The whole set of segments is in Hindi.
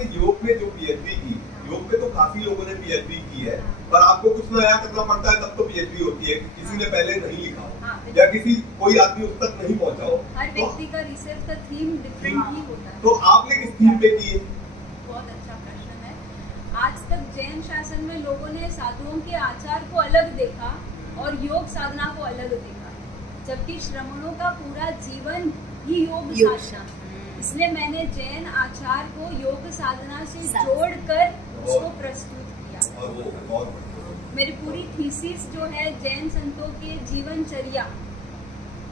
आपने योग में जो पीएचडी की, योग में तो काफी लोगों ने पीएचडी की है, पर आपको कुछ नया करना पड़ता है तब तो पीएचडी होती है। किसी ने पहले नहीं लिखा हो या किसी कोई आदमी उस तक नहीं पहुंचा हो, हर व्यक्ति का रिसर्च का थीम डिफरेंट ही होता है। तो आपने किस थीम पे की है? बहुत अच्छा प्रश्न है। आज तक जैन शासन में लोगों ने साधुओं के आचार को अलग देखा और योग साधना को अलग देखा, जबकि श्रमणों का पूरा जीवन ही योग साधना। इसलिए मैंने जैन आचार को योग साधना से जोड़कर उसको प्रस्तुत किया। और वो बहुत मेरी पूरी थीसिस जो है जैन संतों के जीवनचर्या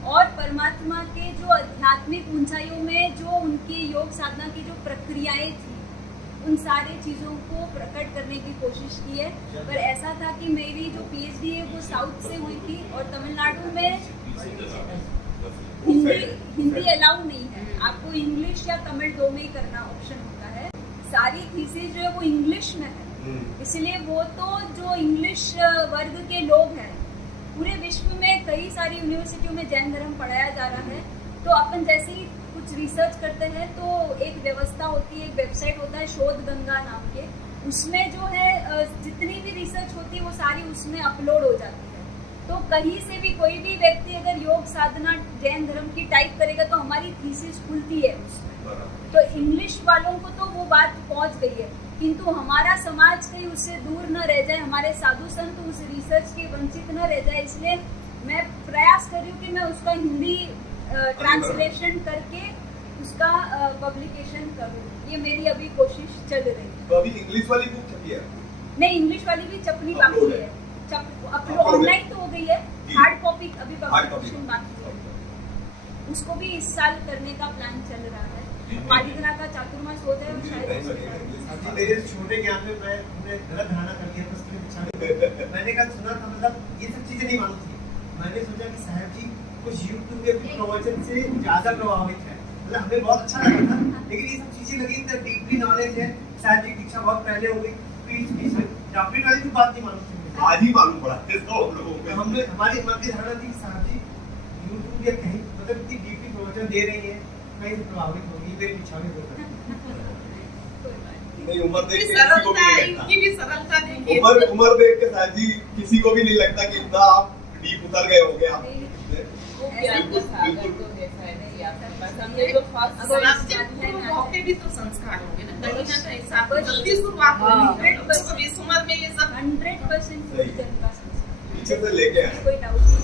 और परमात्मा के जो आध्यात्मिक ऊंचाइयों में जो उनकी योग साधना की जो प्रक्रियाएं थी, उन सारी चीज़ों को प्रकट करने की कोशिश की है। पर ऐसा था कि मेरी जो पीएचडी है वो साउथ से हुई थी और तमिलनाडु में हिंदी अलाउ नहीं है, आपको इंग्लिश या तमिल दो में ही करना ऑप्शन होता है। सारी थीसिस जो है वो इंग्लिश में है, इसलिए वो तो जो इंग्लिश वर्ग के लोग हैं, पूरे विश्व में कई सारी यूनिवर्सिटियों में जैन धर्म पढ़ाया जा रहा है। तो अपन जैसे ही कुछ रिसर्च करते हैं तो एक व्यवस्था होती है, एक वेबसाइट होता है शोध गंगा नाम के, उसमें जो है जितनी भी रिसर्च होती है वो सारी उसमें अपलोड हो जाती है। तो कहीं से भी कोई भी व्यक्ति अगर योग साधना जैन धर्म की टाइप करेगा तो हमारी थीसिस खुलती है उसमें। तो इंग्लिश वालों को तो वो बात पहुंच गई है, किंतु हमारा समाज कहीं उससे दूर न रह जाए, हमारे साधु संत उस रिसर्च के वंचित न रह जाए, इसलिए मैं प्रयास कर रही हूँ कि मैं उसका हिंदी ट्रांसलेशन करके उसका पब्लिकेशन करूँ। ये मेरी अभी कोशिश चल रही है। तो अभी इंग्लिश वाली बुक छपी है? नहीं, इंग्लिश वाली भी छपनी बाकी है। अपलोड ऑनलाइन तो हो गई है, हार्ड कॉपी अभी पब्लिकेशन बाकी है। उसको भी इस साल करने का प्लान चल रहा है। पालिगना का चातुर्मास हो जाए शायद। मेरे छोटे ज्ञान में मैंने गलत धारणा कर दिया था उसके मैंने कल सुना था, मतलब ये सब चीजें नहीं मालूम थी। मैंने सोचा कि साहब जी कुछ यूट्यूब के प्रवचन से ज्यादा प्रभावित है, मतलब हमें बहुत अच्छा लगा था, लेकिन ये सब चीजें लगी इतना डीपली नॉलेज है। साहब जी दीक्षा बहुत पहले हो गई, डॉक्टरी वाली की बात नहीं मालूम थी, आज ही मालूम पड़ा है सब लोगों को। हमने हमारी मन की धारणा थी साहब जी यूट्यूब या कहीं मतलब इतनी डीपली प्रवचन दे रही है, कहीं से प्रभावित होगी, मेरी इच्छा भी होगी। नहीं, उम्र देख के किसी को भी नहीं लगता, इनकी भी सरलता देखिए। उम्र देख के साहब जी किसी को भी नहीं लगता कि इतना आप डीप उतर गए होंगे आप। मौके भी तो संस्कार होंगे ना, कहीं ना कहीं साथ जल्दी शुरुआत हुई, इस उम्र में ये सब 100% पीछे से लेके आए। कोई डाउट नहीं।